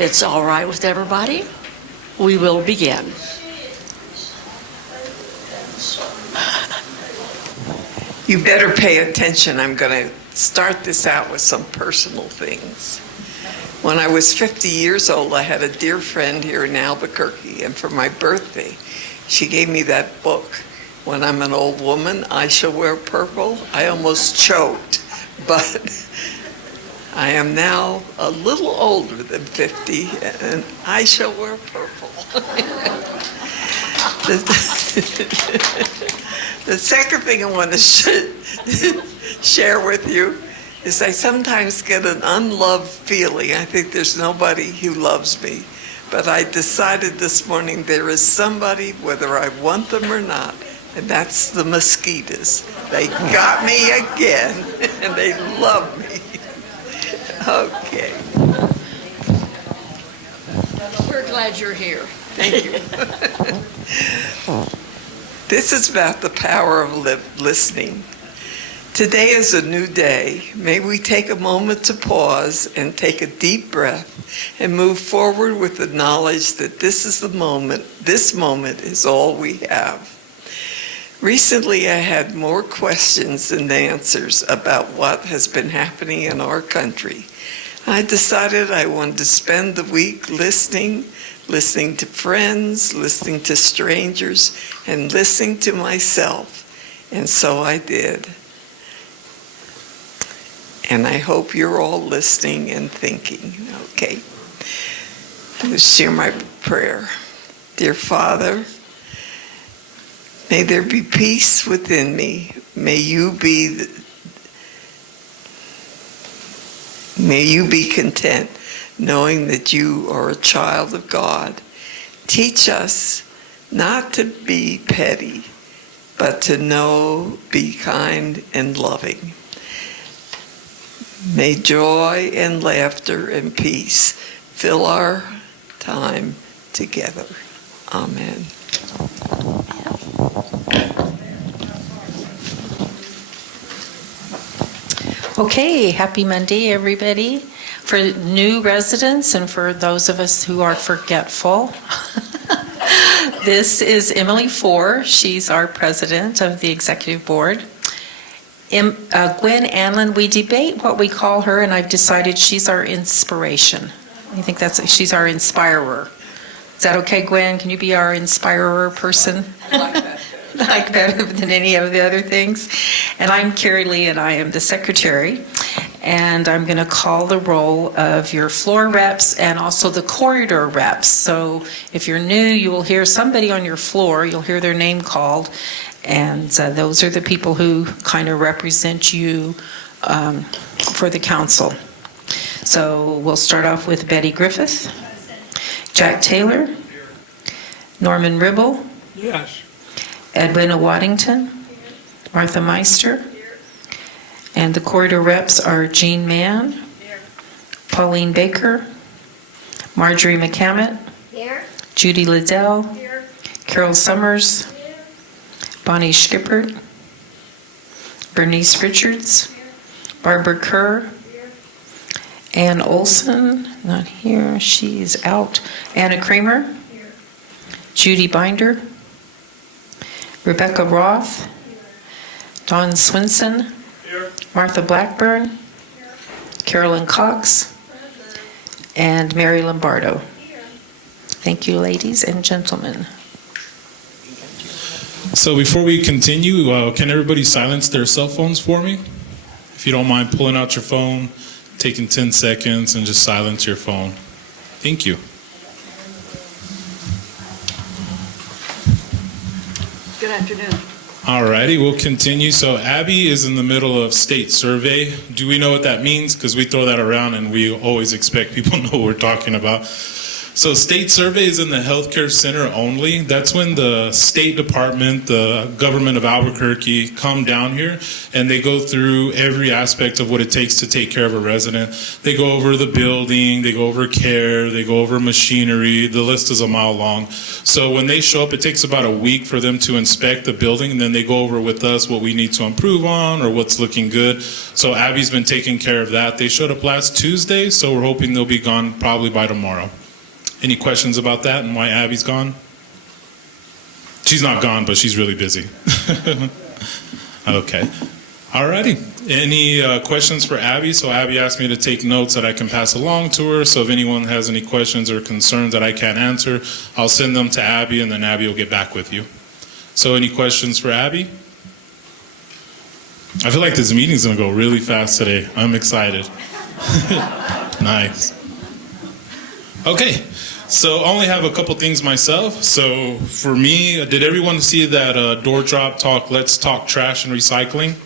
it's all right with everybody, we will begin. You better pay attention. I'm going to start this out with some personal things. When I was 50 years old, I had a dear friend here in Albuquerque, and for my birthday, she gave me that book, When I'm an Old Woman, I Shall Wear Purple. I almost choked, but I am now a little older than 50, and I shall wear purple. The second thing I want to share with you is I sometimes get an unloved feeling. I think there's nobody who loves me. But I decided this morning there is somebody, whether I want them or not, and that's the mosquitoes. They got me again, and they love me. Okay. We're glad you're here. Thank you. This is about the power of listening. Today is a new day. May we take a moment to pause and take a deep breath and move forward with the knowledge that this moment is all we have. Recently, I had more questions than answers about what has been happening in our country. I decided I wanted to spend the week listening to friends, listening to strangers, and listening to myself. And so I did. And I hope you're all listening and thinking. Okay. Let's share my prayer. Dear Father, may there be peace within me. May you be content, knowing that you are a child of God. Teach us not to be petty, but to know, be kind and loving. May joy and laughter and peace fill our time together. Amen. Okay, happy Monday, everybody. For new residents and for those of us who are forgetful, this is Emily Four. She's our president of the executive board. Gwen Anlin, we debate what we call her, and I've decided she's our inspiration. I think she's our inspirer. Is that okay, Gwen? Can you be our inspirer person? I like that. Like better than any of the other things. And I'm Carrie Lee, and I am the secretary. And I'm going to call the roll of your floor reps and also the corridor reps. So if you're new, you will hear somebody on your floor. You'll hear their name called. And those are the people who kind of represent you for the council. So we'll start off with Betty Griffith, Jack Taylor, Norman Ribble, Yes. Edwina Waddington, Martha Meister, and the corridor reps are Jean Mann, Pauline Baker, Marjorie McCammett, Judy Liddell, Carol Summers, Bonnie Schippert, Bernice Richards, Barbara Kerr, Ann Olson, not here, she's out, Anna Kramer, Judy Binder, Rebecca Roth, Dawn Swinson, Martha Blackburn, Carolyn Cox, and Mary Lombardo. Thank you, ladies and gentlemen. So before we continue, can everybody silence their cell phones for me? If you don't mind pulling out your phone, taking 10 seconds and just silence your phone. Thank you. Good afternoon. All righty, we'll continue. So Abby is in the middle of state survey. Do we know what that means? Because we throw that around and we always expect people to know what we're talking about. So state survey is in the healthcare center only. That's when the State Department, the government of Albuquerque come down here and they go through every aspect of what it takes to take care of a resident. They go over the building, they go over care, they go over machinery. The list is a mile long. So when they show up, it takes about a week for them to inspect the building, and then they go over with us what we need to improve on or what's looking good. So Abby's been taking care of that. They showed up last Tuesday, so we're hoping they'll be gone probably by tomorrow. Any questions about that and why Abby's gone? She's not gone, but she's really busy. Okay. Alrighty. Any questions for Abby? So Abby asked me to take notes that I can pass along to her. So if anyone has any questions or concerns that I can't answer, I'll send them to Abby, and then Abby will get back with you. So any questions for Abby? I feel like this meeting's going to go really fast today. I'm excited. Nice. Okay. So I only have a couple things myself. So for me, did everyone see that door drop talk, let's talk trash and recycling?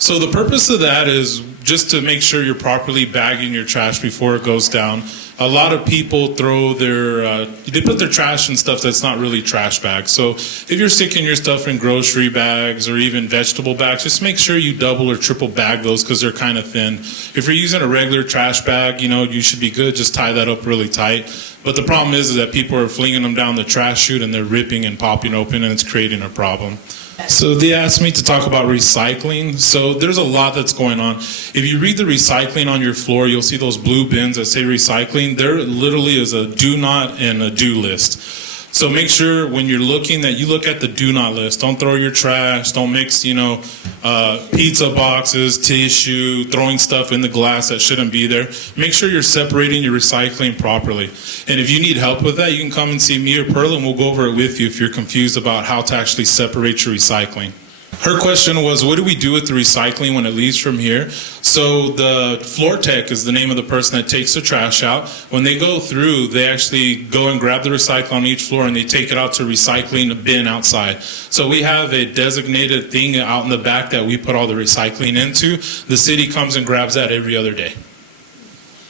So the purpose of that is just to make sure you're properly bagging your trash before it goes down. A lot of people throw they put their trash in stuff that's not really trash bags. So if you're sticking your stuff in grocery bags or even vegetable bags, just make sure you double or triple bag those because they're kind of thin. If you're using a regular trash bag, you should be good. Just tie that up really tight. But the problem is that people are flinging them down the trash chute and they're ripping and popping open, and it's creating a problem. So they asked me to talk about recycling. So there's a lot that's going on. If you read the recycling on your floor, you'll see those blue bins that say recycling. There literally is a do not and a do list. So make sure when you're looking that you look at the do not list. Don't throw your trash. Don't mix, pizza boxes, tissue, throwing stuff in the glass that shouldn't be there. Make sure you're separating your recycling properly. And if you need help with that, you can come and see me or Pearl, and we'll go over it with you if you're confused about how to actually separate your recycling. Her question was, what do we do with the recycling when it leaves from here? So the floor tech is the name of the person that takes the trash out. When they go through, they actually go and grab the recycle on each floor and they take it out to recycling bin outside. So we have a designated thing out in the back that we put all the recycling into. The city comes and grabs that every other day.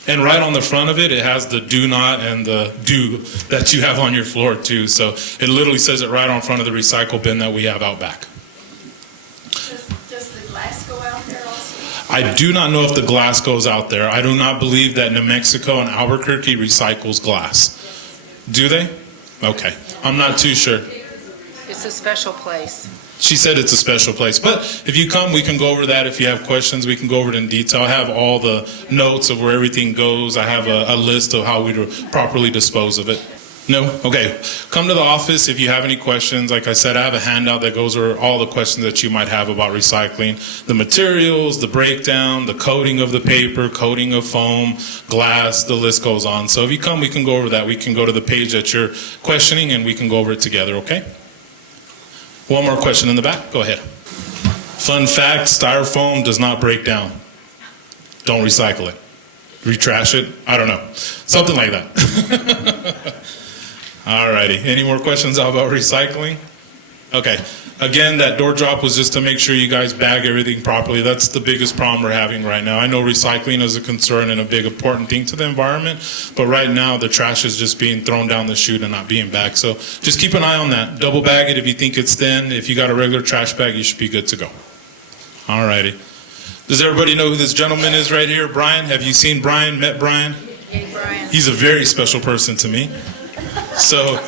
And right on the front of it, it has the do not and the do that you have on your floor too. So it literally says it right on front of the recycle bin that we have out back. Does the glass go out there also? I do not know if the glass goes out there. I do not believe that New Mexico and Albuquerque recycles glass. Do they? Okay. I'm not too sure. It's a special place. She said it's a special place. But if you come, we can go over that. If you have questions, we can go over it in detail. I have all the notes of where everything goes. I have a list of how we properly dispose of it. No? Okay. Come to the office if you have any questions. Like I said, I have a handout that goes over all the questions that you might have about recycling. The materials, the breakdown, the coating of the paper, coating of foam, glass, the list goes on. So if you come, we can go over that. We can go to the page that you're questioning and we can go over it together, okay? One more question in the back. Go ahead. Fun fact, styrofoam does not break down. Don't recycle it. Retrash it? I don't know. Something like that. Alrighty. Any more questions about recycling? Okay. Again, that door drop was just to make sure you guys bag everything properly. That's the biggest problem we're having right now. I know recycling is a concern and a big important thing to the environment, but right now the trash is just being thrown down the chute and not being bagged. So just keep an eye on that. Double bag it if you think it's thin. If you got a regular trash bag, you should be good to go. Alrighty. Does everybody know who this gentleman is right here? Brian? Have you seen Brian, met Brian? Hey, Brian. He's a very special person to me. So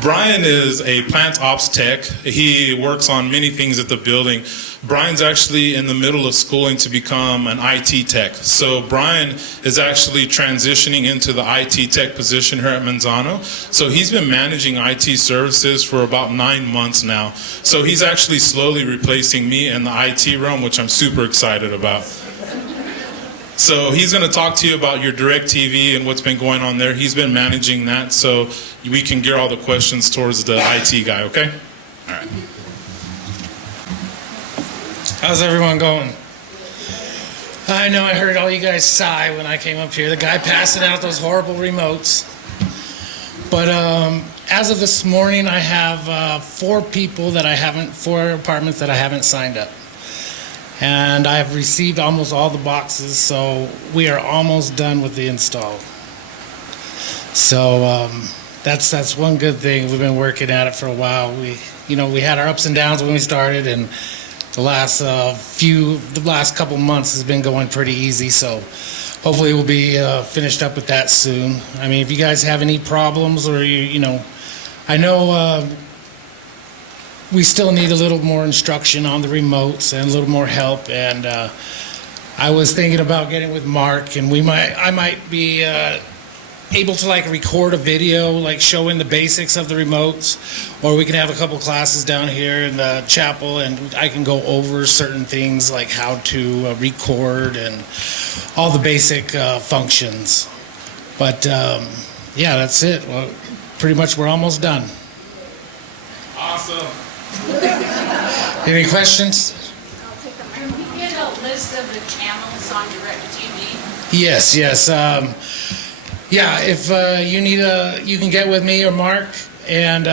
Brian is a plant ops tech. He works on many things at the building. Brian's actually in the middle of schooling to become an IT tech. So Brian is actually transitioning into the IT tech position here at Manzano. So he's been managing IT services for about 9 months now. So he's actually slowly replacing me in the IT realm, which I'm super excited about. So he's going to talk to you about your DirecTV and what's been going on there. He's been managing that, so we can gear all the questions towards the IT guy, okay? All right. How's everyone going? I know I heard all you guys sigh when I came up here. The guy passing out those horrible remotes. But as of this morning, I have 4 apartments that I haven't signed up. And I have received almost all the boxes, so we are almost done with the install. So that's one good thing. We've been working at it for a while. We had our ups and downs when we started, and the last couple months has been going pretty easy. So hopefully we'll be finished up with that soon. I mean, if you guys have any problems, or I know we still need a little more instruction on the remotes and a little more help. And I was thinking about getting with Mark, and I might be able to record a video showing the basics of the remotes, or we can have a couple classes down here in the chapel, and I can go over certain things like how to record and all the basic functions. But yeah, that's it. Well, pretty much we're almost done. Awesome. Any questions? Can we get a list of the channels on DirecTV? Yes. Yeah, if you need you can get with me or Mark, and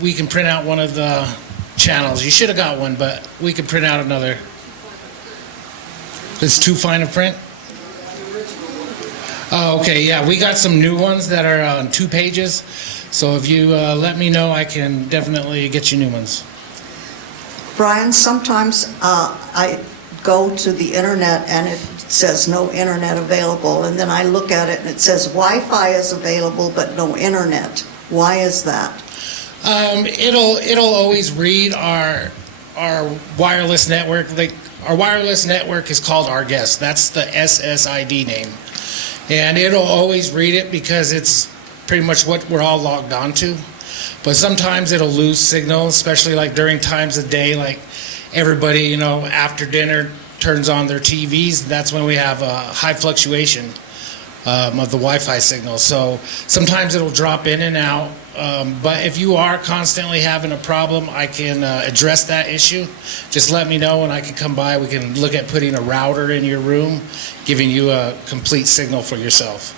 we can print out one of the channels. You should have got one, but we can print out another. It's too fine a print? Oh, okay, yeah, we got some new ones that are on 2 pages. So if you let me know, I can definitely get you new ones. Brian, sometimes I go to the internet and it says no internet available, and then I look at it and it says Wi-Fi is available but no internet. Why is that? It'll always read our wireless network. Our wireless network is called Argus. That's the SSID name, and it'll always read it because it's pretty much what we're all logged on to. But sometimes it'll lose signal, especially during times of day, everybody, after dinner turns on their TVs. That's when we have a high fluctuation of the Wi-Fi signal. So sometimes it'll drop in and out. But if you are constantly having a problem, I can address that issue. Just let me know and I can come by. We can look at putting a router in your room, giving you a complete signal for yourself.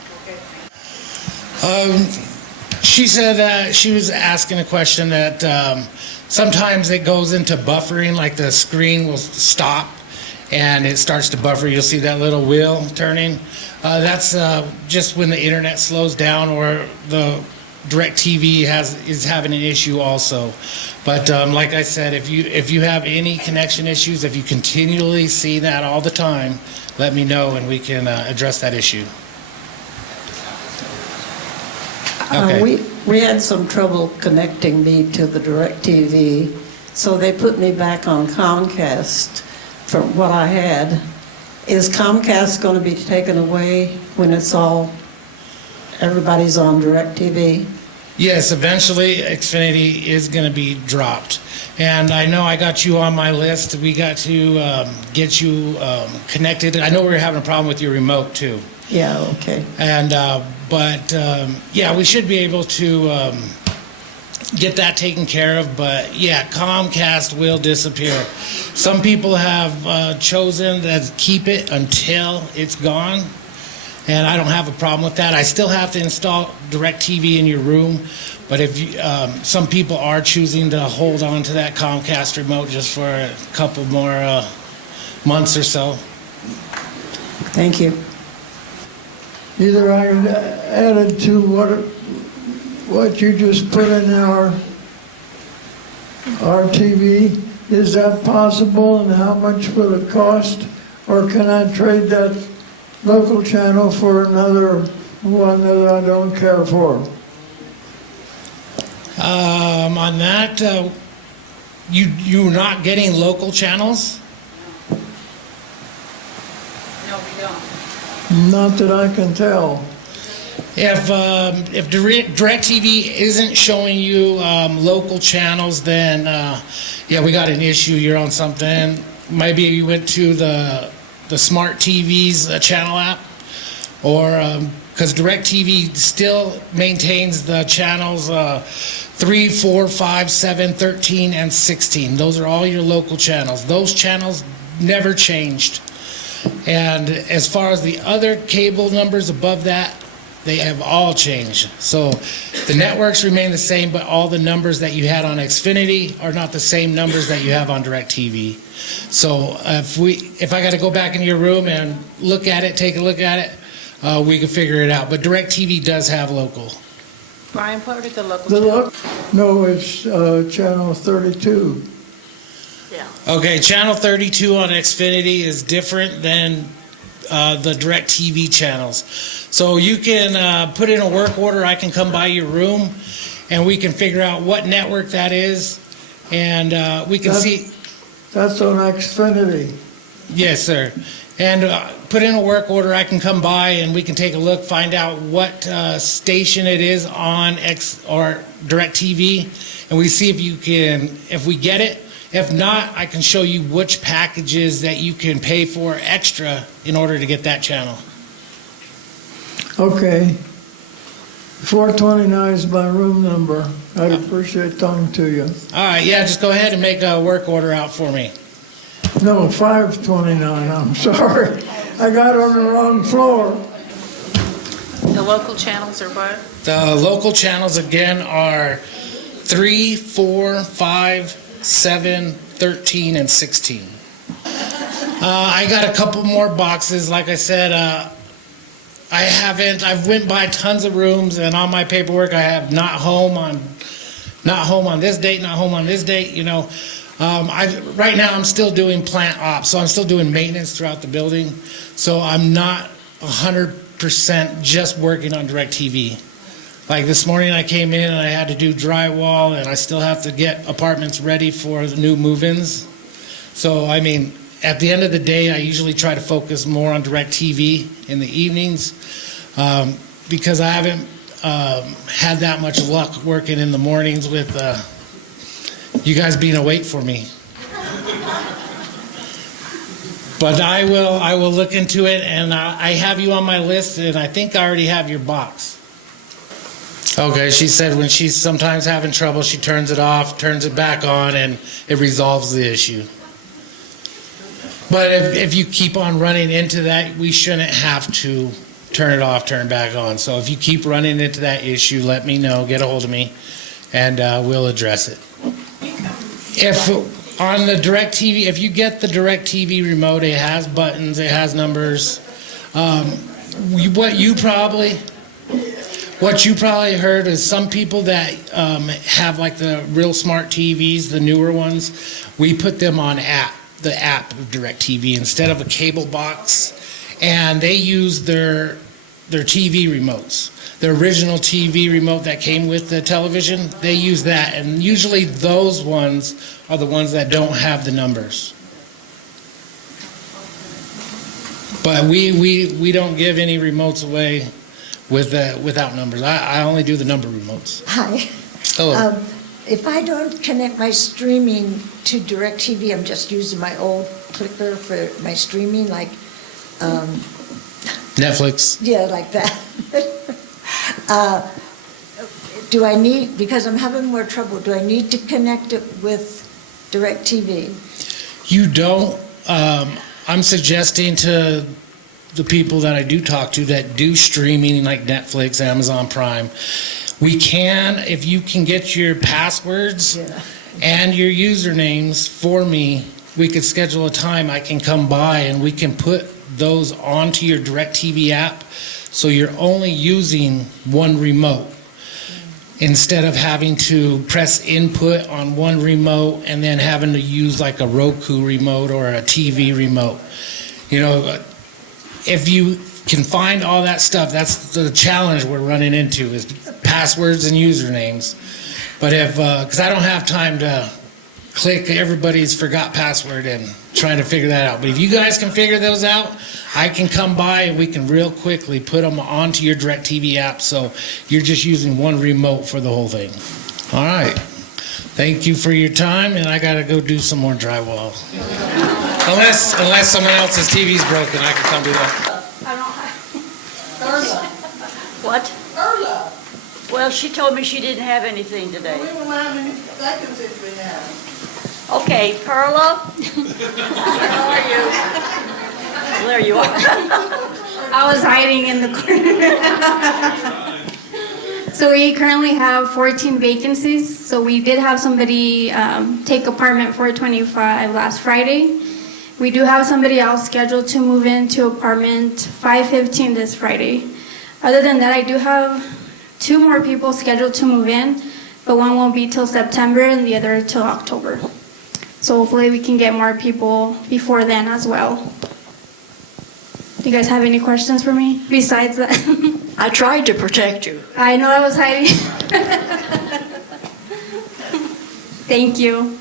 She said that she was asking a question that sometimes it goes into buffering, the screen will stop and it starts to buffer. You'll see that little wheel turning. That's just when the internet slows down, or the DirecTV is having an issue also. But like I said, if you have any connection issues, if you continually see that all the time, let me know and we can address that issue. Okay. We had some trouble connecting me to the DirecTV, so they put me back on Comcast from what I had. Is Comcast going to be taken away when everybody's on DirecTV? Yes, eventually Xfinity is going to be dropped. And I know I got you on my list. We got to get you connected. I know we were having a problem with your remote too. Yeah, okay. And but yeah, we should be able to get that taken care of. But yeah, Comcast will disappear. Some people have chosen to keep it until it's gone, and I don't have a problem with that. I still have to install DirecTV in your room, but if you, some people are choosing to hold on to that Comcast remote just for a couple more months or so. Thank you. Either I added to what you just put in our TV. Is that possible, and how much will it cost? Or can I trade that local channel for another one that I don't care for? On that, you're not getting local channels? No, we don't. Not that I can tell. If DirecTV isn't showing you local channels, then yeah, we got an issue. You're on something. Maybe you went to the smart TV's channel app, or because DirecTV still maintains the channels 3, 4, 5, 7, 13, and 16. Those are all your local channels. Those channels never changed. And as far as the other cable numbers above that, they have all changed. So the networks remain the same, but all the numbers that you had on Xfinity are not the same numbers that you have on DirecTV. So if I got to go back into your room and look at it, take a look at it, we can figure it out. But DirecTV does have local. Brian, what are the local The channels? No, it's channel 32. Okay, channel 32 on Xfinity is different than the DirecTV channels. So you can put in a work order. I can come by your room, and we can figure out what network that is, and we can see. That's on Xfinity. Yes, sir. And put in a work order. I can come by, and we can take a look, find out what station it is on DirecTV, and we see if we get it. If not, I can show you which packages that you can pay for extra in order to get that channel. Okay. 429 is my room number. I'd appreciate talking to you. All right, yeah, just go ahead and make a work order out for me. No, 529, I'm sorry. I got on the wrong floor. The local channels are what? The local channels, again, are 3, 4, 5, 7, 13, and 16. I got a couple more boxes. Like I said, I've went by tons of rooms, and on my paperwork I have not home on this date, not home on this date, you know. Right now I'm still doing plant ops, so I'm still doing maintenance throughout the building. So I'm not 100% just working on DirecTV. Like this morning I came in and I had to do drywall, and I still have to get apartments ready for the new move-ins. So, I mean, at the end of the day, I usually try to focus more on DirecTV in the evenings because I haven't had that much luck working in the mornings with you guys being awake for me. But I will look into it, and I have you on my list, and I think I already have your box. Okay, she said when she's sometimes having trouble, she turns it off, turns it back on, and it resolves the issue. But if you keep on running into that, we shouldn't have to turn it off, turn it back on. So if you keep running into that issue, let me know, get a hold of me, and we'll address it. If on the DirecTV, if you get the DirecTV remote, it has buttons, it has numbers. What you probably heard is some people that have like the real smart TVs, the newer ones, we put them on the app of DirecTV instead of a cable box, and they use their TV remotes. The original TV remote that came with the television, they use that, and usually those ones are the ones that don't have the numbers. But we don't give any remotes away without numbers. I only do the number remotes. Hi. Hello. If I don't connect my streaming to DirecTV, I'm just using my old clicker for my streaming, like, Netflix. yeah, like that. Do I need, because I'm having more trouble, do I need to connect it with DirecTV? You don't. I'm suggesting to the people that I do talk to that do streaming like Netflix, Amazon Prime, we can, if you can get your passwords and your usernames for me, we could schedule a time. I can come by and we can put those onto your DirecTV app, so you're only using one remote instead of having to press input on one remote and then having to use like a Roku remote or a TV remote. You know, if you can find all that stuff, that's the challenge we're running into, is passwords and usernames. But if, because I don't have time to click everybody's forgot password and trying to figure that out. But if you guys can figure those out, I can come by and we can real quickly put them onto your DirecTV app, so you're just using one remote for the whole thing. All right. Thank you for your time, and I got to go do some more drywall. Unless someone else's TV's broken, I can come do that. What? Erla, Well, she told me she didn't have anything today. we don't know how many vacancies we have. Okay, Perla? Where are you? There you are. I was hiding in the corner. So we currently have 14 vacancies. So we did have somebody take apartment 425 last Friday. We do have somebody else scheduled to move into apartment 515 this Friday. Other than that, I do have 2 more people scheduled to move in, but one won't be till September and the other till October. So hopefully we can get more people before then as well. Do you guys have any questions for me besides that? I tried to protect you. I know I was hiding. Thank you.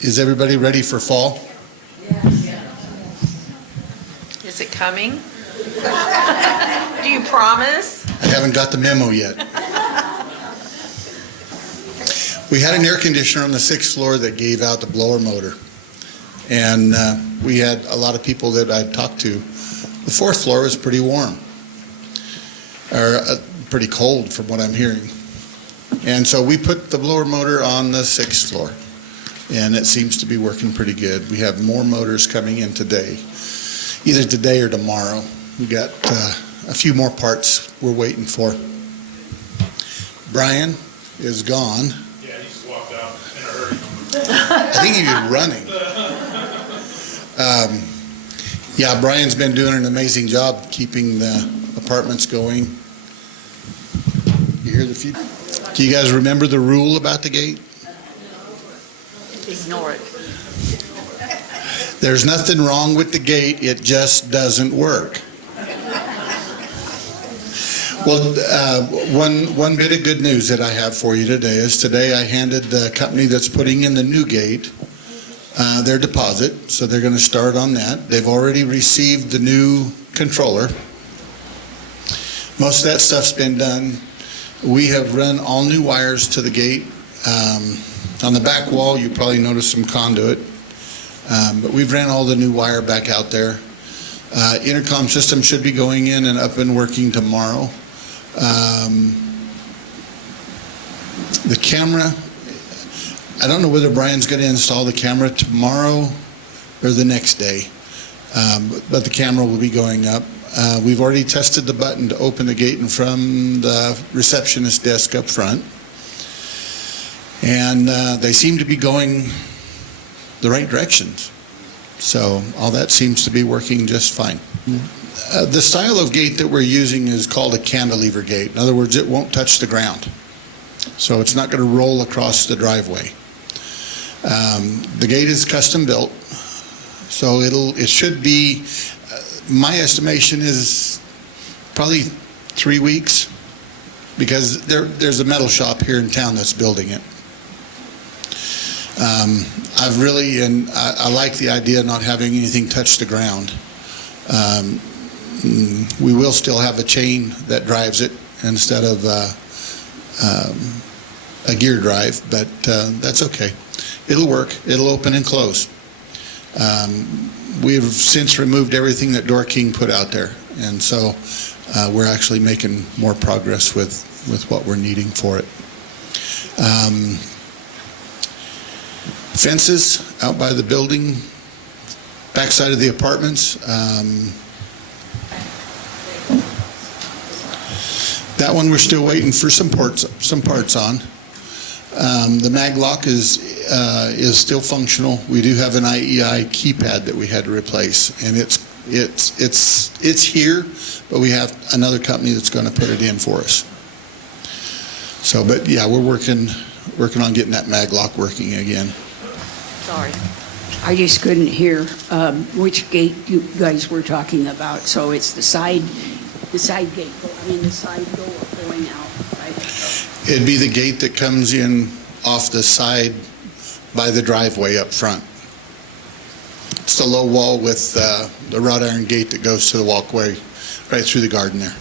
Is everybody ready for fall? Is it coming? Do you promise? I haven't got the memo yet. We had an air conditioner on the 6th floor that gave out the blower motor. And we had a lot of people that I'd talked to. The 4th floor was pretty warm, or pretty cold from what I'm hearing. And so we put the blower motor on the 6th floor, and it seems to be working pretty good. We have more motors coming in today, either today or tomorrow. We got a few more parts we're waiting for. Brian is gone. Yeah, he just walked out in a hurry. I think he was running. Yeah, Brian's been doing an amazing job keeping the apartments going. You hear the feedback? Do you guys remember the rule about the gate? Ignore it. There's nothing wrong with the gate, it just doesn't work. Well, one bit of good news that I have for you today is today I handed the company that's putting in the new gate their deposit, so they're going to start on that. They've already received the new controller. Most of that stuff's been done. We have run all new wires to the gate. On the back wall, you probably noticed some conduit, but we've ran all the new wire back out there. Intercom system should be going in and up and working tomorrow. The camera, I don't know whether Brian's going to install the camera tomorrow or the next day, but the camera will be going up. We've already tested the button to open the gate and from the receptionist desk up front, and they seem to be going the right directions. So all that seems to be working just fine. The style of gate that we're using is called a cantilever gate. In other words, it won't touch the ground. So it's not going to roll across the driveway. The gate is custom built, so it should be, my estimation is probably 3 weeks, because there's a metal shop here in town that's building it. I like the idea of not having anything touch the ground. We will still have a chain that drives it instead of a gear drive, but that's okay. It'll work. It'll open and close. We've since removed everything that Door King put out there, and so we're actually making more progress with what we're needing for it. Fences out by the building, backside of the apartments. That one we're still waiting for some parts on. The mag lock is still functional. We do have an IEI keypad that we had to replace, and it's here, but we have another company that's going to put it in for us. So, but yeah, we're working on getting that mag lock working again. Sorry. I just couldn't hear which gate you guys were talking about. So it's the side gate, the side door going out, right? It'd be the gate that comes in off the side by the driveway up front. It's the low wall with the wrought iron gate that goes to the walkway right through the garden there.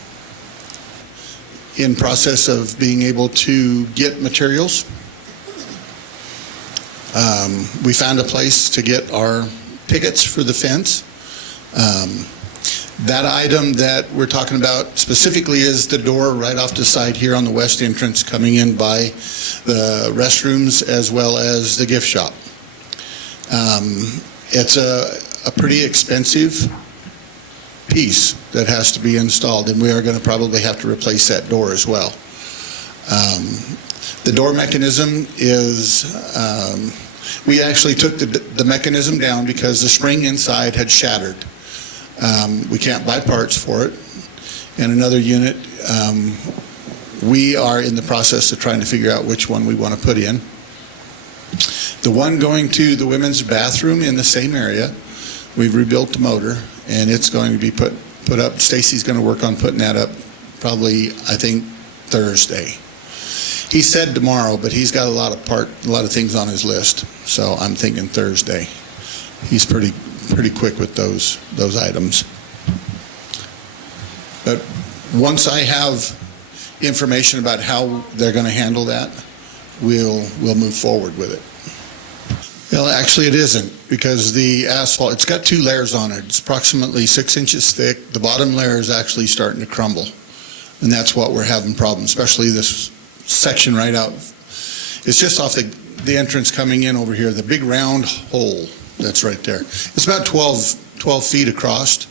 In process of being able to get materials. We found a place to get our pickets for the fence. That item that we're talking about specifically is the door right off the side here on the west entrance coming in by the restrooms as well as the gift shop. It's a pretty expensive piece that has to be installed, and we are going to probably have to replace that door as well. The door mechanism is, we actually took the mechanism down because the spring inside had shattered. We can't buy parts for it. And another unit, we are in the process of trying to figure out which one we want to put in. The one going to the women's bathroom in the same area, we've rebuilt the motor, and it's going to be put up. Stacy's going to work on putting that up probably, I think, Thursday. He said tomorrow, but he's got a lot of things on his list, so I'm thinking Thursday. He's pretty quick with those items. But once I have information about how they're going to handle that, we'll move forward with it. Well, actually it isn't, because the asphalt, it's got 2 layers on it. It's approximately 6 inches thick. The bottom layer is actually starting to crumble, and that's what we're having problems, especially this section right out. It's just off the entrance coming in over here, the big round hole that's right there. It's about 12 feet across.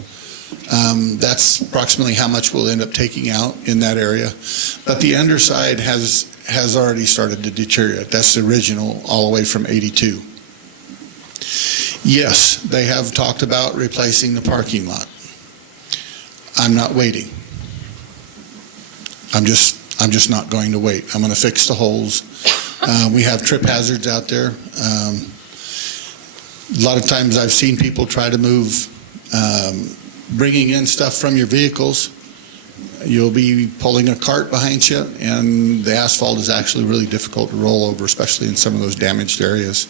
That's approximately how much we'll end up taking out in that area. But the underside has already started to deteriorate. That's the original, all the way from '82. Yes, they have talked about replacing the parking lot. I'm not waiting. I'm just not going to wait. I'm going to fix the holes. We have trip hazards out there. A lot of times I've seen people try to move, bringing in stuff from your vehicles. You'll be pulling a cart behind you, and the asphalt is actually really difficult to roll over, especially in some of those damaged areas.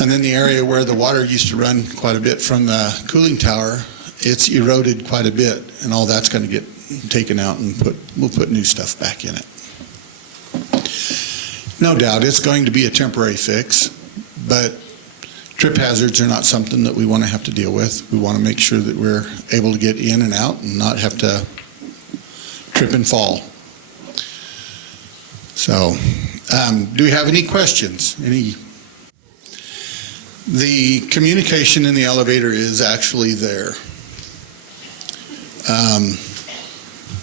And then the area where the water used to run quite a bit from the cooling tower, it's eroded quite a bit, and all that's going to get taken out, and we'll put new stuff back in it. No doubt it's going to be a temporary fix, but trip hazards are not something that we want to have to deal with. We want to make sure that we're able to get in and out and not have to trip and fall. So, do we have any questions? The communication in the elevator is actually there.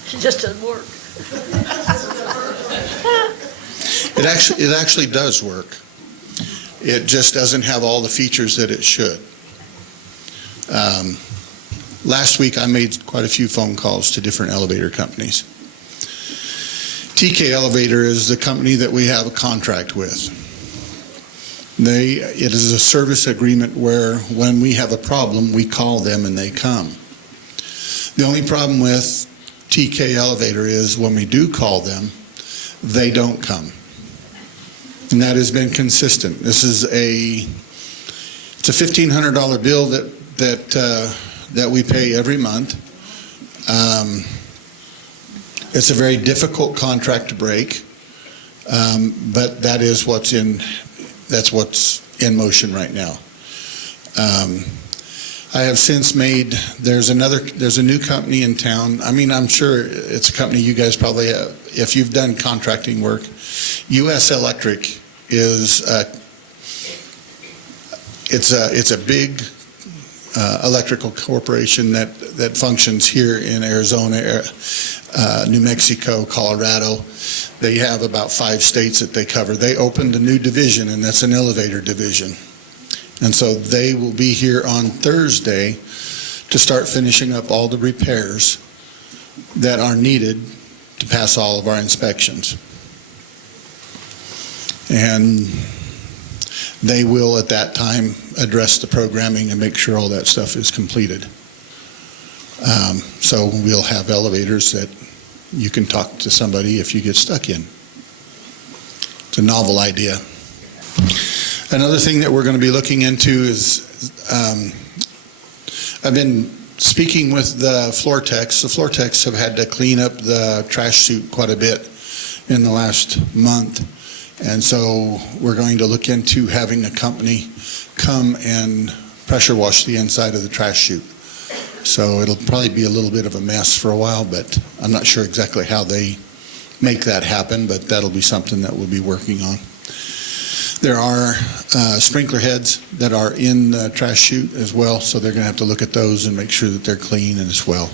It just doesn't work. It actually does work. It just doesn't have all the features that it should. Last week I made quite a few phone calls to different elevator companies. TK Elevator is the company that we have a contract with. It is a service agreement where when we have a problem, we call them and they come. The only problem with TK Elevator is when we do call them, they don't come. And that has been consistent. It's a $1,500 bill that we pay every month. It's a very difficult contract to break, but that is what's in motion right now. I have since there's a new company in town. I mean, I'm sure it's a company you guys probably have, if you've done contracting work. US Electric is it's a big electrical corporation that functions here in Arizona, New Mexico, Colorado. They have about 5 states that they cover. They opened a new division, and that's an elevator division. And so they will be here on Thursday to start finishing up all the repairs that are needed to pass all of our inspections. And they will at that time address the programming and make sure all that stuff is completed. So we'll have elevators that you can talk to somebody if you get stuck in. It's a novel idea. Another thing that we're going to be looking into is I've been speaking with the floor techs. The floor techs have had to clean up the trash chute quite a bit in the last month. And so we're going to look into having a company come and pressure wash the inside of the trash chute. So it'll probably be a little bit of a mess for a while, but I'm not sure exactly how they make that happen, but that'll be something that we'll be working on. There are sprinkler heads that are in the trash chute as well, so they're going to have to look at those and make sure that they're clean as well.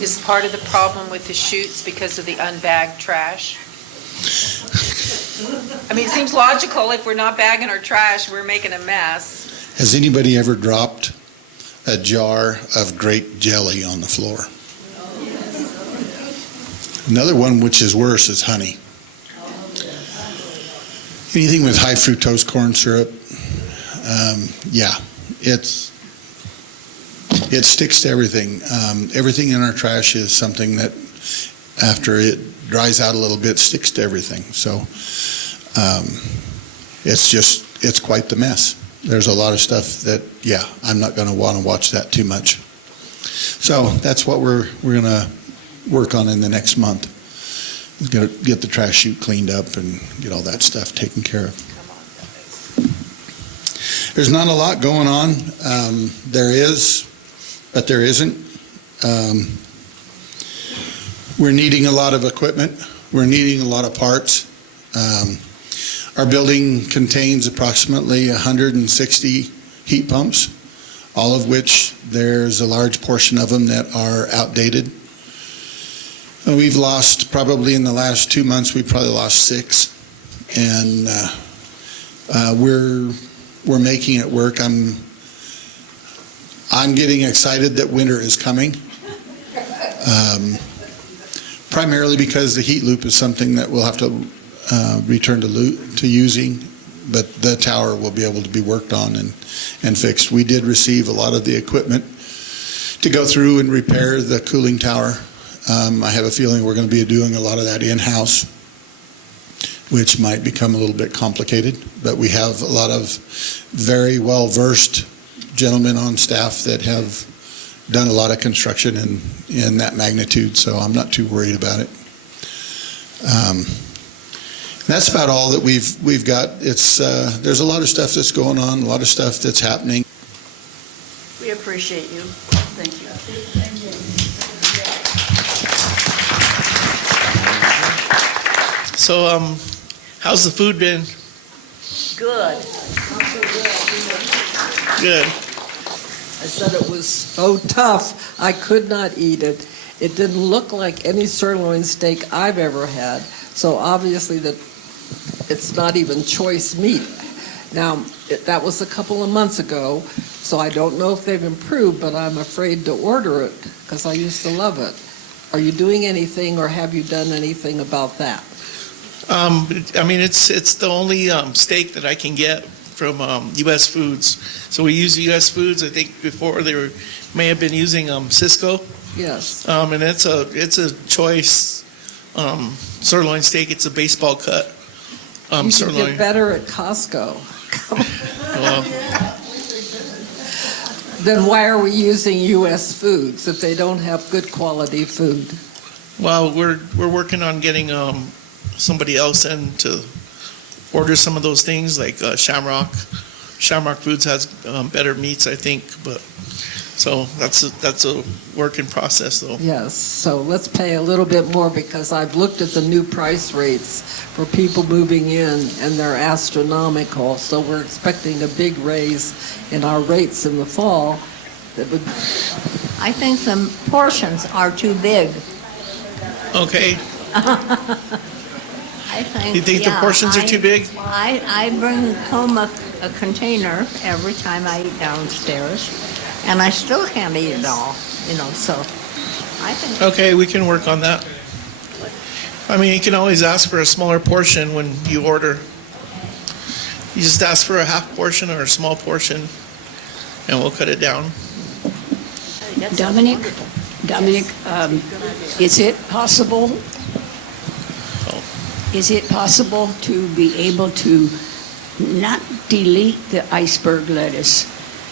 Is part of the problem with the chutes because of the unbagged trash? I mean, it seems logical. If we're not bagging our trash, we're making a mess. Has anybody ever dropped a jar of grape jelly on the floor? Another one which is worse is honey. Anything with high fructose corn syrup, it sticks to everything. Everything in our trash is something that, after it dries out a little bit, sticks to everything. So it's quite the mess. There's a lot of stuff that, I'm not going to want to watch that too much. So that's what we're going to work on in the next month. Get the trash chute cleaned up and get all that stuff taken care of. There's not a lot going on. There is, but there isn't. We're needing a lot of equipment. We're needing a lot of parts. Our building contains approximately 160 heat pumps, all of which there's a large portion of them that are outdated. We've lost, probably in the last 2 months, we've probably lost 6. And we're making it work. I'm getting excited that winter is coming. Primarily because the heat loop is something that we'll have to return to using, but the tower will be able to be worked on and fixed. We did receive a lot of the equipment to go through and repair the cooling tower. I have a feeling we're going to be doing a lot of that in-house, which might become a little bit complicated, but we have a lot of very well-versed gentlemen on staff that have done a lot of construction in that magnitude, so I'm not too worried about it. That's about all that we've got. There's a lot of stuff that's going on, a lot of stuff that's happening. We appreciate you. Thank you. So, how's the food been? Good. Good. I said it was so tough, I could not eat it. It didn't look like any sirloin steak I've ever had, so obviously that it's not even choice meat. Now, that was a couple of months ago, so I don't know if they've improved, but I'm afraid to order it because I used to love it. Are you doing anything, or have you done anything about that? I mean, it's the only steak that I can get from U.S. Foods. So we use U.S. Foods. I think before may have been using Cisco. Yes. And it's a choice sirloin steak. It's a baseball cut You should sirloin. get better at Costco. Well, Then why are we using U.S. Foods if they don't have good quality food? well, we're working on getting somebody else in to order some of those things, like Shamrock. Shamrock Foods has better meats, I think, but so that's a work in process, though. Yes, so let's pay a little bit more because I've looked at the new price rates for people moving in and they're astronomical. So we're expecting a big raise in our rates in the fall. That would. I think some portions are too big. Okay. I think. You think the portions are too big? I bring home a container every time I eat downstairs, and I still can't eat it all, so I think. Okay, we can work on that. I mean, you can always ask for a smaller portion when you order. You just ask for a half portion or a small portion, and we'll cut it down. Dominic, is it possible? Is it possible to be able to not delete the iceberg lettuce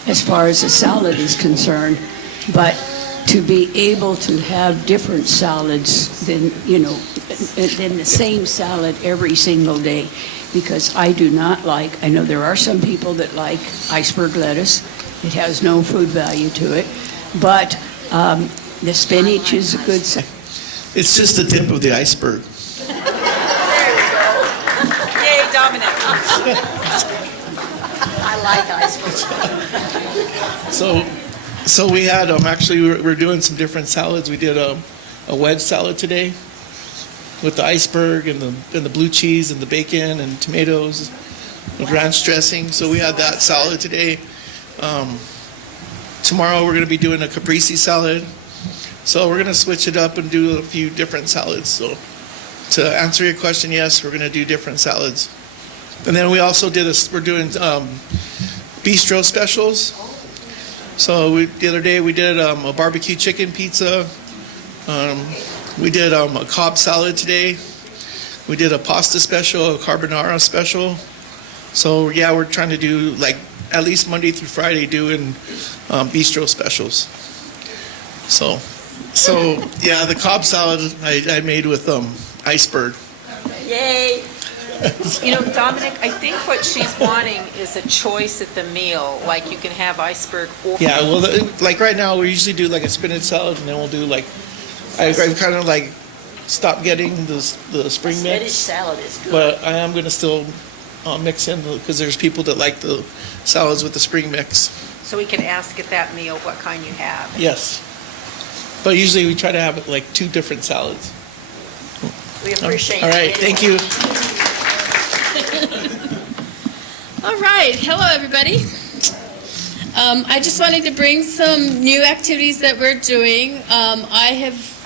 as far as the salad is concerned, but to be able to have different salads than the same salad every single day? Because I do not like, I know there are some people that like iceberg lettuce. It has no food value to it, but the spinach is a good. It's just the tip of the iceberg. Yay, Dominic. I like iceberg. So we had actually we're doing some different salads. We did a wedge salad today, with the iceberg and the blue cheese and the bacon and tomatoes with ranch dressing. So we had that salad today. Tomorrow we're going to be doing a caprese salad. So we're going to switch it up and do a few different salads. So to answer your question, yes, we're going to do different salads. And then we also we're doing bistro specials. So the other day we did a barbecue chicken pizza. We did a Cobb salad today. We did a pasta special, a carbonara special. So yeah, we're trying to do like at least Monday through Friday doing bistro specials. So yeah, the Cobb salad I made with iceberg. Yay! You know, Dominic, I think what she's wanting is a choice at the meal, like you can have iceberg or... Yeah, well, like right now we usually do like a spinach salad, and then we'll do like I've kind of like stopped getting the spring mix. Spinach salad is good. But I am going to still mix in because there's people that like the salads with the spring mix. So we can ask at that meal what kind you have. Yes. But usually we try to have like 2 different salads. We appreciate it. All right, thank you. All right, hello everybody. I just wanted to bring some new activities that we're doing. I have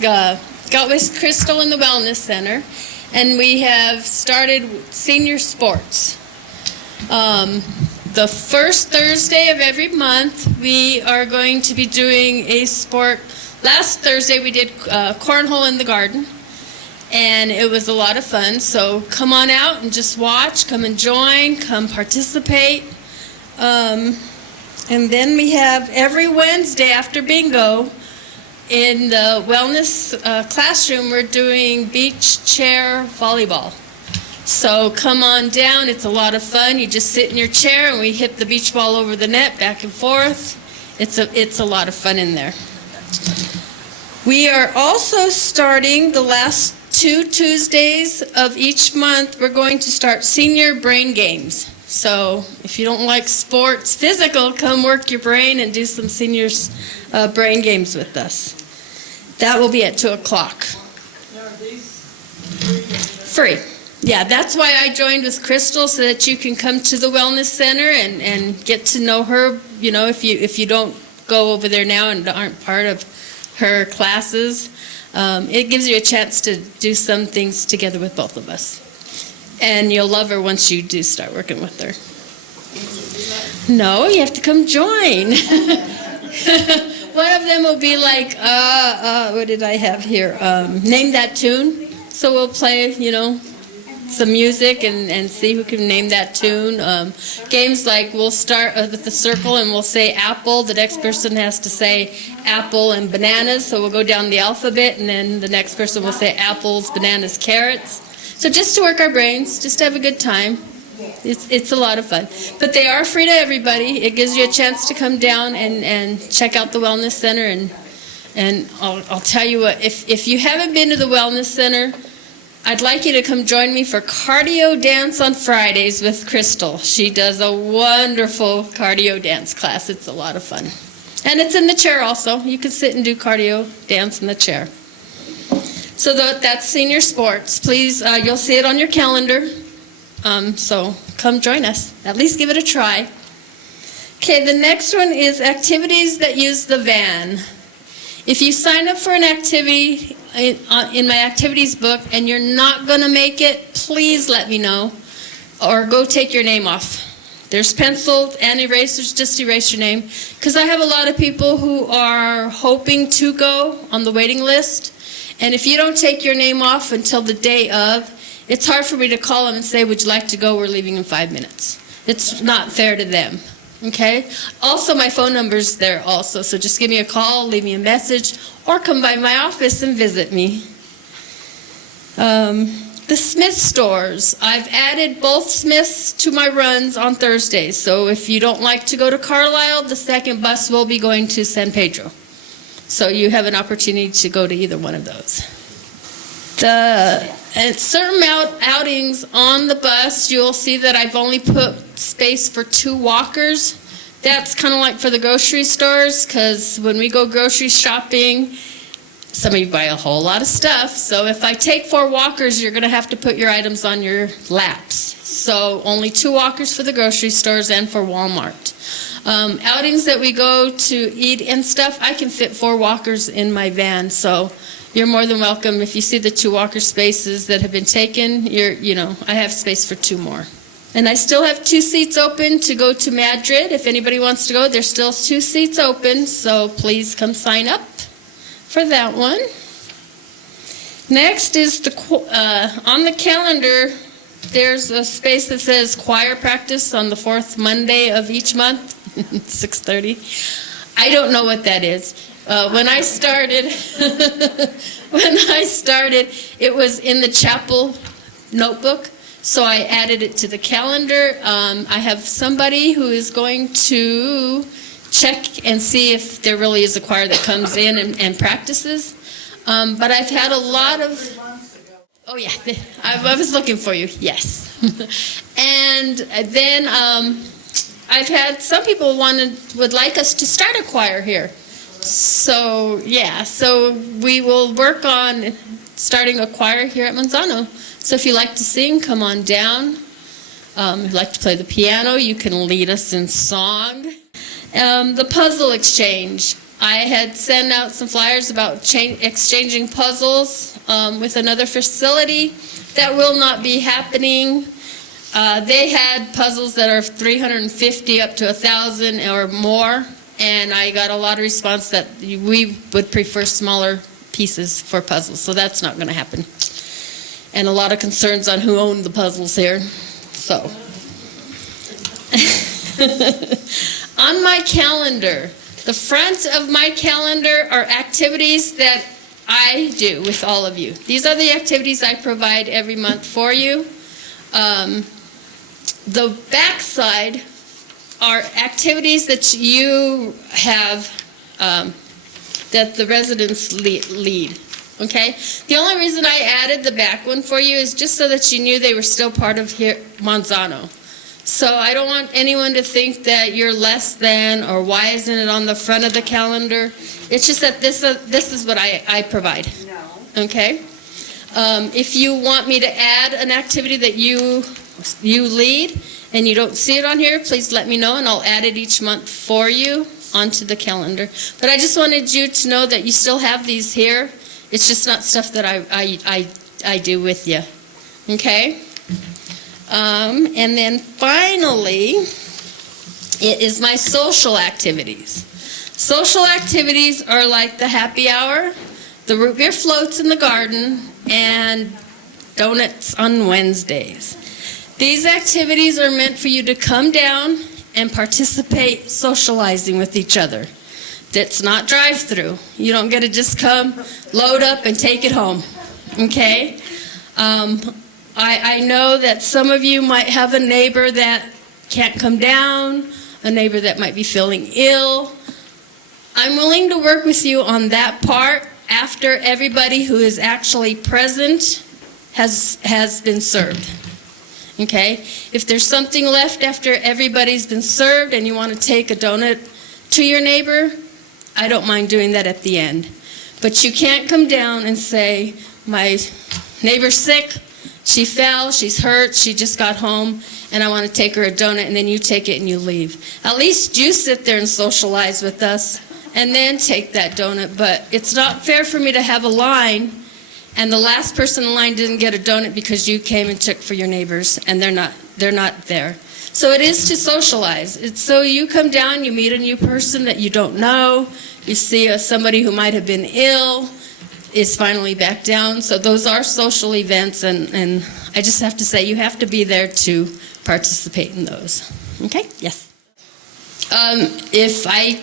got with Crystal in the Wellness Center, and we have started senior sports. The first Thursday of every month, we are going to be doing a sport. Last Thursday we did cornhole in the garden, and it was a lot of fun. So come on out and just watch, come and join, come participate. And then we have every Wednesday after bingo in the wellness classroom, we're doing beach chair volleyball. So come on down, it's a lot of fun. You just sit in your chair and we hit the beach ball over the net back and forth. It's a lot of fun in there. We are also starting the last 2 Tuesdays of each month, we're going to start senior brain games. So if you don't like sports, physical, come work your brain and do some seniors brain games with us. That will be at 2 o'clock. Free. Yeah, that's why I joined with Crystal, so that you can come to the Wellness Center and get to know her. You know, if you don't go over there now and aren't part of her classes, it gives you a chance to do some things together with both of us. And you'll love her once you do start working with her. No, you have to come join. One of them will be like, what did I have here? Name that tune. So we'll play, you know, some music and see who can name that tune. Games like we'll start with the circle and we'll say apple. The next person has to say apple and bananas. So we'll go down the alphabet, and then the next person will say apples, bananas, carrots. So just to work our brains, just to have a good time. It's a lot of fun. But they are free to everybody. It gives you a chance to come down and check out the Wellness Center. And I'll tell you what, if you haven't been to the Wellness Center, I'd like you to come join me for cardio dance on Fridays with Crystal. She does a wonderful cardio dance class. It's a lot of fun. And it's in the chair also. You can sit and do cardio dance in the chair. So that's senior sports. Please, you'll see it on your calendar. So come join us. At least give it a try. Okay, the next one is activities that use the van. If you sign up for an activity in my activities book and you're not going to make it, please let me know, or go take your name off. There's pencils and erasers, just erase your name, because I have a lot of people who are hoping to go on the waiting list, and if you don't take your name off until the day of, it's hard for me to call them and say, would you like to go? We're leaving in 5 minutes. It's not fair to them. Okay? Also, my phone number's there also, so just give me a call, leave me a message, or come by my office and visit me. The Smith stores. I've added both Smiths to my runs on Thursdays, so if you don't like to go to Carlisle, the second bus will be going to San Pedro. So you have an opportunity to go to either one of those. At certain outings on the bus, you'll see that I've only put space for 2 walkers. That's kind of like for the grocery stores, because when we go grocery shopping, some of you buy a whole lot of stuff, so if I take 4 walkers, you're going to have to put your items on your laps. So only 2 walkers for the grocery stores and for Walmart. Outings that we go to eat and stuff, I can fit 4 walkers in my van, so you're more than welcome. If you see the 2 walker spaces that have been taken, I have space for 2 more. And I still have 2 seats open to go to Madrid. If anybody wants to go, there's still 2 seats open, so please come sign up for that one. Next is on the calendar, there's a space that says choir practice on the 4th Monday of each month, 6:30. I don't know what that is. When I started, it was in the chapel notebook, so I added it to the calendar. I have somebody who is going to check and see if there really is a choir that comes in and practices. But I've had a lot of... Oh, yeah, I was looking for you, yes. And then I've had some people would like us to start a choir here. So, yeah, so we will work on starting a choir here at Manzano. So if you like to sing, come on down. If you like to play the piano, you can lead us in song. The puzzle exchange. I had sent out some flyers about exchanging puzzles with another facility. That will not be happening. They had puzzles that are 350 up to 1,000 or more, and I got a lot of response that we would prefer smaller pieces for puzzles, so that's not going to happen. And a lot of concerns on who owned the puzzles here. So, on my calendar, the front of my calendar are activities that I do with all of you. These are the activities I provide every month for you. The back side are activities that you have, that the residents lead. Okay? The only reason I added the back one for you is just so that you knew they were still part of here, Manzano. So I don't want anyone to think that you're less than, or why isn't it on the front of the calendar. It's just that this is what I provide. No. Okay? If you want me to add an activity that you lead and you don't see it on here, please let me know and I'll add it each month for you onto the calendar. But I just wanted you to know that you still have these here. It's just not stuff that I do with you. Okay? And then finally, it is my social activities. Social activities are like the happy hour, the root beer floats in the garden, and donuts on Wednesdays. These activities are meant for you to come down and participate socializing with each other. It's not drive-through. You don't get to just come, load up, and take it home. Okay? I know that some of you might have a neighbor that can't come down, a neighbor that might be feeling ill. I'm willing to work with you on that part after everybody who is actually present has been served. Okay? If there's something left after everybody's been served and you want to take a donut to your neighbor, I don't mind doing that at the end. But you can't come down and say, my neighbor's sick, she fell, she's hurt, she just got home, and I want to take her a donut, and then you take it and you leave. At least you sit there and socialize with us, and then take that donut. But it's not fair for me to have a line, and the last person in line didn't get a donut because you came and took for your neighbors, and they're not there. So it is to socialize. It's so you come down, you meet a new person that you don't know, you see somebody who might have been ill, is finally back down. So those are social events, and I just have to say you have to be there to participate in those. Okay? Yes. If I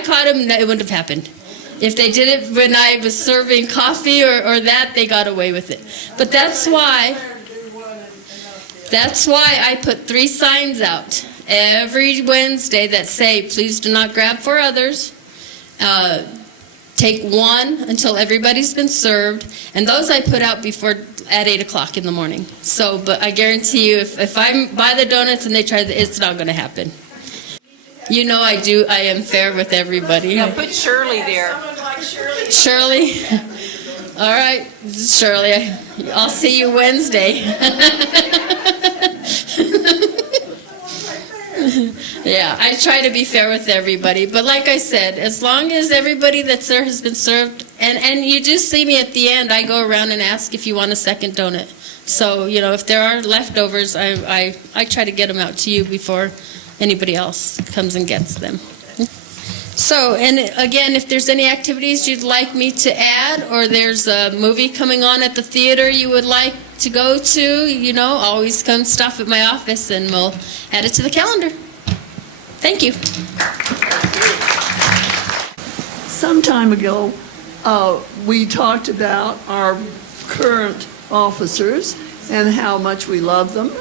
caught them, it wouldn't have happened. If they did it when I was serving coffee or that, they got away with it. But that's why I put 3 signs out every Wednesday that say, please do not grab for others. Take 1 until everybody's been served, and those I put out at 8 o'clock in the morning. So, but I guarantee you, if I buy the donuts and they try, it's not going to happen. You know I am fair with everybody. Yeah, put Shirley there. Shirley? All right, Shirley, I'll see you Wednesday. Yeah, I try to be fair with everybody, but like I said, as long as everybody that's there has been served, and you do see me at the end, I go around and ask if you want a second donut. So, if there are leftovers, I try to get them out to you before anybody else comes and gets them. So, and again, if there's any activities you'd like me to add, or there's a movie coming on at the theater you would like to go to, always come stop at my office and we'll add it to the calendar. Thank you. Some time ago, we talked about our current officers and how much we love them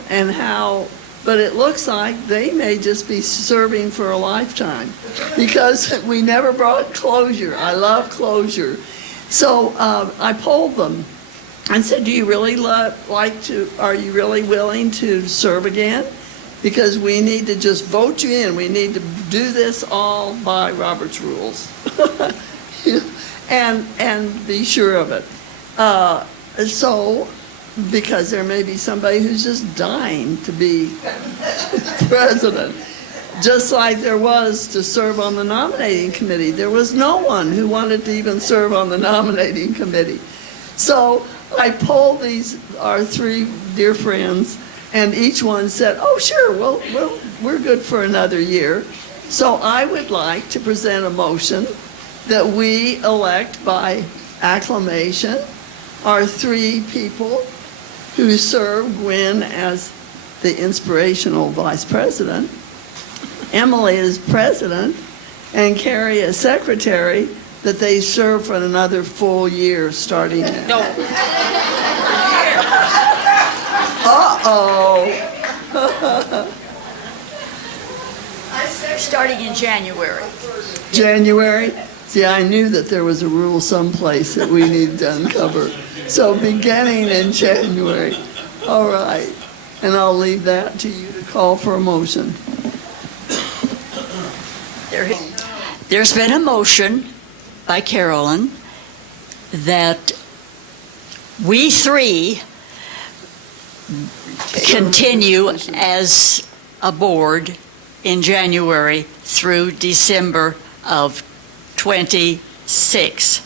but it looks like they may just be serving for a lifetime because we never brought closure. I love closure. So I polled them and said, do you really are you really willing to serve again? Because we need to just vote you in. We need to do this all by Robert's rules and be sure of it. Because there may be somebody who's just dying to be president, just like there was to serve on the nominating committee. There was no one who wanted to even serve on the nominating committee. So I polled our three dear friends, and each one said, oh, sure, well, we're good for another year. So I would like to present a motion that we elect by acclamation our three people who served Gwen as the inspirational vice president, Emily as president, and Carrie as secretary, that they serve for another full year starting now. No. Uh-oh. Starting in January. January? See, I knew that there was a rule someplace that we need to uncover. So beginning in January. All right. And I'll leave that to you to call for a motion. There's been a motion by Carolyn that we three continue as a board in January through December of 26.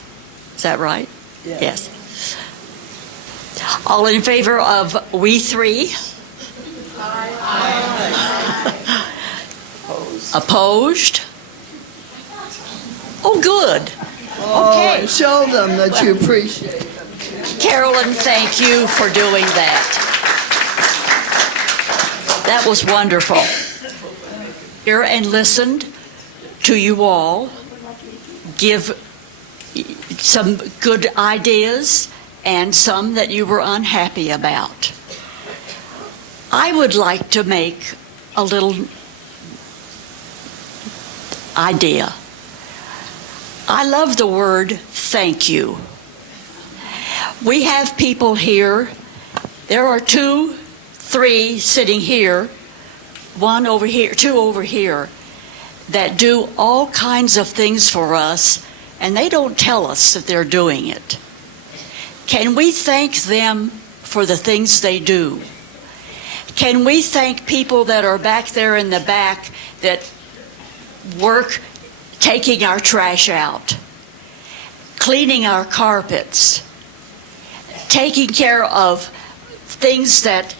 Is that right? Yes. All in favor of we three? Aye. Opposed? Oh, good. Okay. Show them that you appreciate them. Carolyn, thank you for doing that. That was wonderful. Here and listened to you all give some good ideas and some that you were unhappy about. I would like to make a little idea. I love the word thank you. We have people here. There are 2, 3 sitting here, 1 over here, 2 over here, that do all kinds of things for us, and they don't tell us that they're doing it. Can we thank them for the things they do? Can we thank people that are back there in the back that work taking our trash out, cleaning our carpets, taking care of things that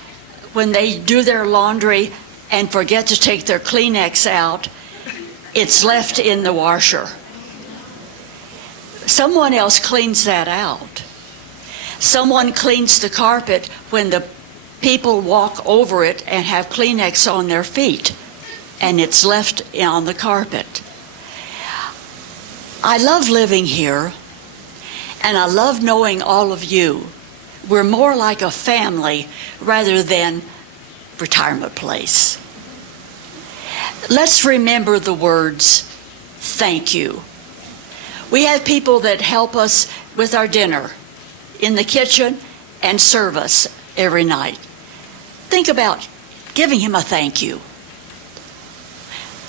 when they do their laundry and forget to take their Kleenex out, it's left in the washer. Someone else cleans that out. Someone cleans the carpet when the people walk over it and have Kleenex on their feet, and it's left on the carpet. I love living here, and I love knowing all of you. We're more like a family rather than retirement place. Let's remember the words, thank you. We have people that help us with our dinner in the kitchen and serve us every night. Think about giving him a thank you.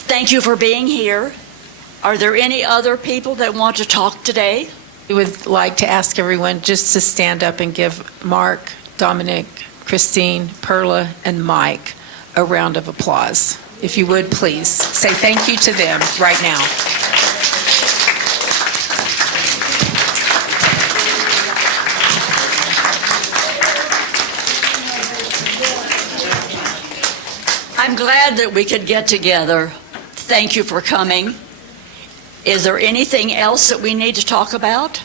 Thank you for being here. Are there any other people that want to talk today? We would like to ask everyone just to stand up and give Mark, Dominic, Christine, Perla, and Mike a round of applause. If you would, please say thank you to them right now. I'm glad that we could get together. Thank you for coming. Is there anything else that we need to talk about?